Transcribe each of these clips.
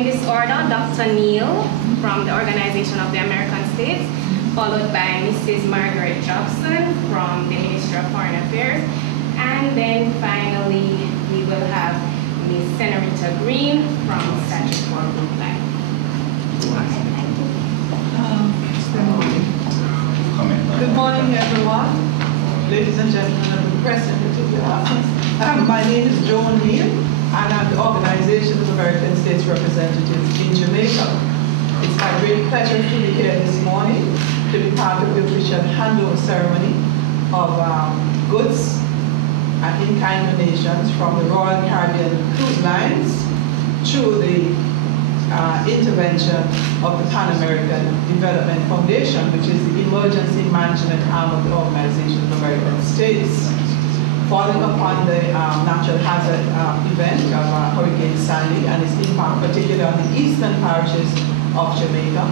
in this order, Dr. Neil from the Organization of the American States, followed by Mrs. Margaret Jobson from the Ministry of Foreign Affairs, and then finally we will have Ms. Senorita Green from Statutory Group Line. Good morning, everyone, ladies and gentlemen of the press in particular. My name is Joan Neal, and I'm the Organization of American States Representatives in Jamaica. It's my great pleasure to be here this morning to be part of the official handover ceremony of goods and in-kind donations from the Royal Caribbean Cruise Lines through the intervention of the Pan American Development Foundation, which is the emergency management arm of the Organization of American States. Following upon the natural hazard event of Hurricane Sandy and its impact, particularly on the eastern parishes of Jamaica,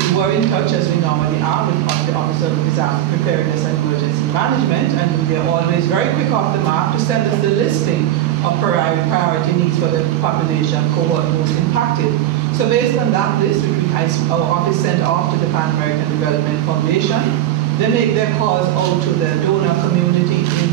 we were in touch, as we normally are, with the Office of Disaster Preparedness and Emergency Management, and they are always very quick off the mark to send us the listing of priority needs for the population cohort most impacted. So based on that list, which our office sent off to the Pan American Development Foundation, they make their calls out to the donor community in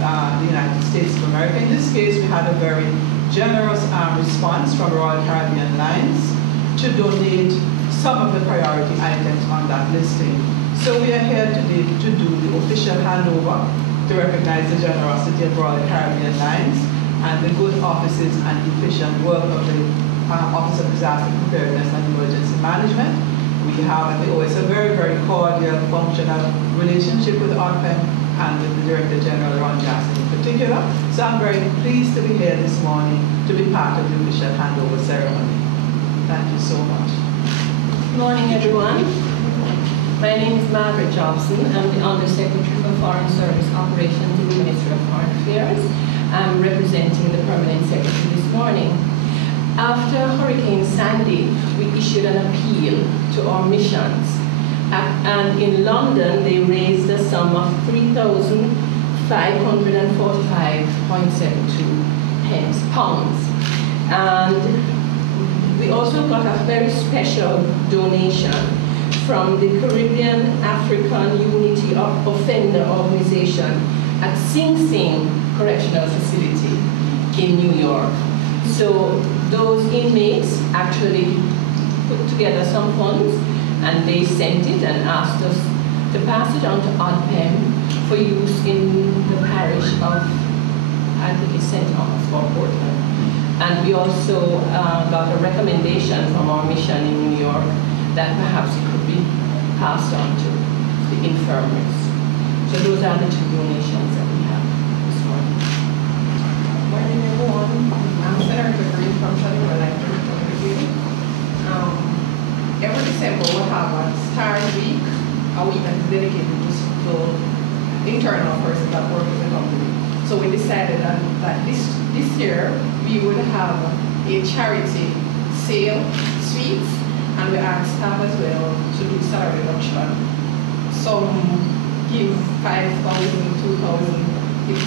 the United States of America. In this case, we had a very generous response from Royal Caribbean Lines to donate some of the priority items on that listing. So we are here today to do the official handover to recognize the generosity of Royal Caribbean Lines and the good offices and efficient work of the Office of Disaster Preparedness and Emergency Management. We have at the OS a very, very cordial, functional relationship with ODPEM and with the Director General, Ron Jackson in particular. So I'm very pleased to be here this morning to be part of the official handover ceremony. Thank you so much. Good morning, everyone. My name is Margaret Jobson. I'm the Undersecretary for Foreign Service Operations in the Ministry of Foreign Affairs. I'm representing the Permanent Secretary this morning. After Hurricane Sandy, we issued an appeal to our missions. And in London, they raised a sum of £3,545.72 pounds. And we also got a very special donation from the Caribbean African Unity of Offender Organization at Sing Sing Correctional Facility in New York. So those inmates actually put together some funds and they sent it and asked us to pass it on to ODPEM for use in the parish of, I think it's St. Thomas or Portland. And we also got a recommendation from our mission in New York that perhaps it could be passed on to the infirmaries. So those are the two donations that we have this morning. Good morning, everyone. I'm Senator Green from Shadowwell Library. Every December we'll have a Stars Week, a week that is dedicated to internal persons that work in the company. So we decided that this year we would have a charity sale sweets, and we asked staff as well to do salary reduction. Some give 5,000, 2,000, it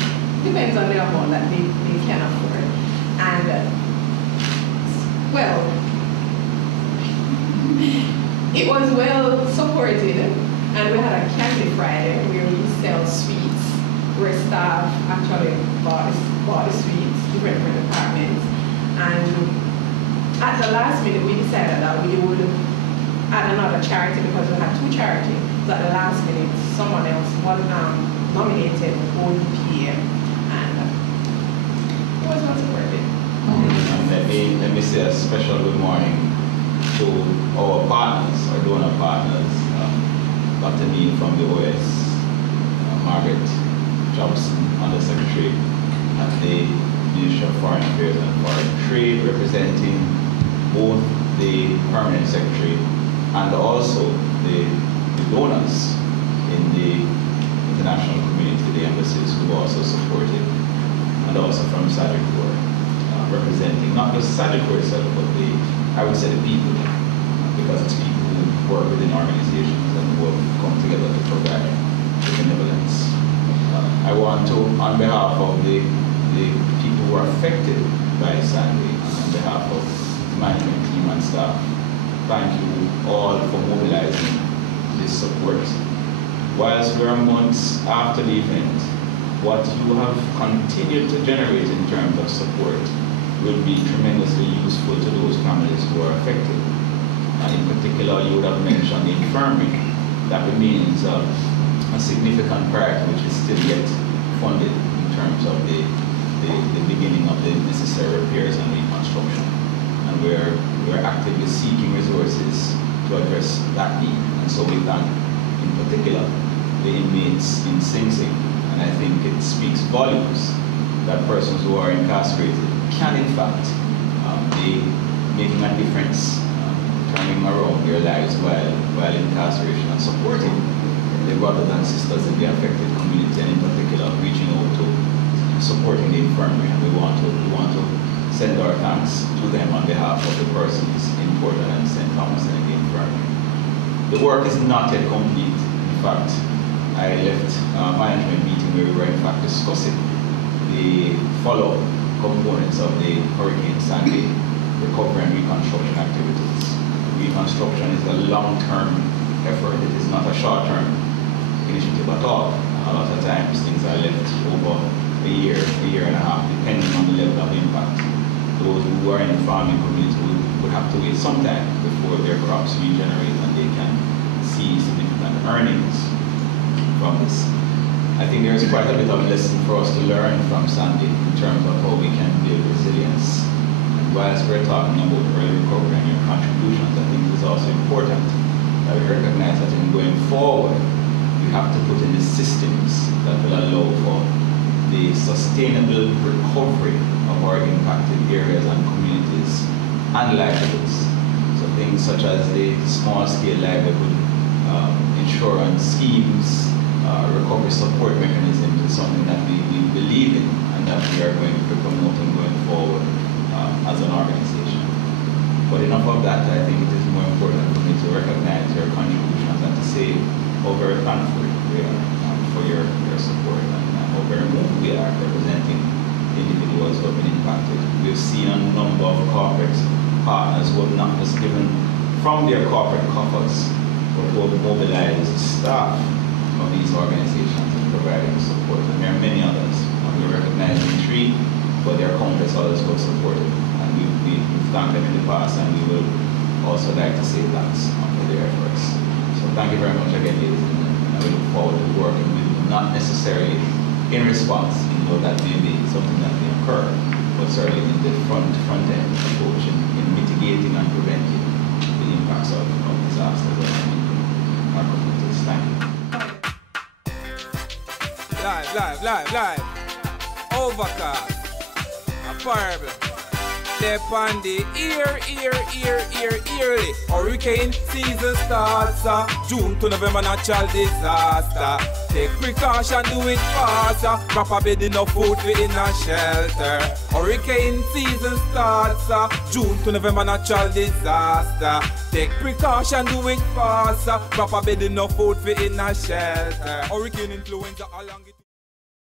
depends on the amount that they can afford. And well, it was well supported, and we had a Candy Friday where we sell sweets, where staff actually bought the sweets, different departments. And at the last minute, we decided that we would add another charity because we had two charities. So at the last minute, someone else was nominated ODPEM, and it was well supported. Let me say a special good morning to our partners, our donor partners, Dr. Neil from the OS, Margaret Jobson, Undersecretary at the Ministry of Foreign Affairs and Foreign Trade, representing both the Permanent Secretary and also the donors in the international community, the embassies who also supported, and also from Sagicor, representing not just Sagicor itself, but I would say the people, because it's people who work within organizations and who have come together to provide the benevolence. I want to, on behalf of the people who are affected by Sandy, on behalf of management staff, thank you all for mobilizing this support. Whilst we are months after the event, what you have continued to generate in terms of support will be tremendously useful to those families who are affected. And in particular, you would have mentioned the infirmary. That remains a significant part which is still yet funded in terms of the beginning of the necessary repairs and reconstruction. And we're actively seeking resources to address that need. And so we thank, in particular, the inmates in Sing Sing. And I think it speaks volumes that persons who are incarcerated can, in fact, be making a difference, turning around their lives while incarceration and supporting the brothers and sisters in the affected community, and in particular, reaching out to supporting the infirmary. And we want to send our thanks to them on behalf of the persons in Portland and St. Thomas and in the infirmary. The work is not yet complete. In fact, I left a management meeting where we were in fact discussing the follow-up components of the Hurricane Sandy recovery and reconstruction activities. Reconstruction is a long-term effort. It is not a short-term initiative at all. A lot of times things are left over a year and a half, depending on the level of impact. Those who are in the farming community would have to wait some time before their crops regenerate and they can see significant earnings from this. I think there's quite a bit of a lesson for us to learn from Sandy in terms of how we can build resilience. And whilst we're talking about early recovery and your contributions, I think it is also important that we recognize that in going forward, we have to put in the systems that will allow for the sustainable recovery of our impacted areas and communities and livelihoods. So things such as the small-scale livelihood insurance schemes, recovery support mechanisms is something that we believe in and that we are going to be promoting going forward as an organization. But enough of that. I think it is more important for me to recognize your contributions and to say how very thankful we are for your support and how very moved we are representing individuals who have been impacted. We've seen a number of corporate partners who have not just given from their corporate coffers, but who have mobilized staff of these organizations in providing support. And there are many others. We recognize the three, but there are countless others who have supported. And we've thanked them in the past, and we will also like to say thanks for their efforts. So thank you very much again, ladies and gentlemen. And we look forward to working with you, not necessarily in response, even though that may be something that may occur, but certainly in the front-end approach in mitigating and preventing the impacts of disasters on our communities. Thank you. Live. Overcast. A parable. Step on the early. Hurricane season starts. June to November, natural disaster. Take precaution, do it faster. Proper bed, enough food for in a shelter. Hurricane season starts. June to November, natural disaster. Take precaution, do it faster. Proper bed, enough food for in a shelter. Hurricane influenza along it.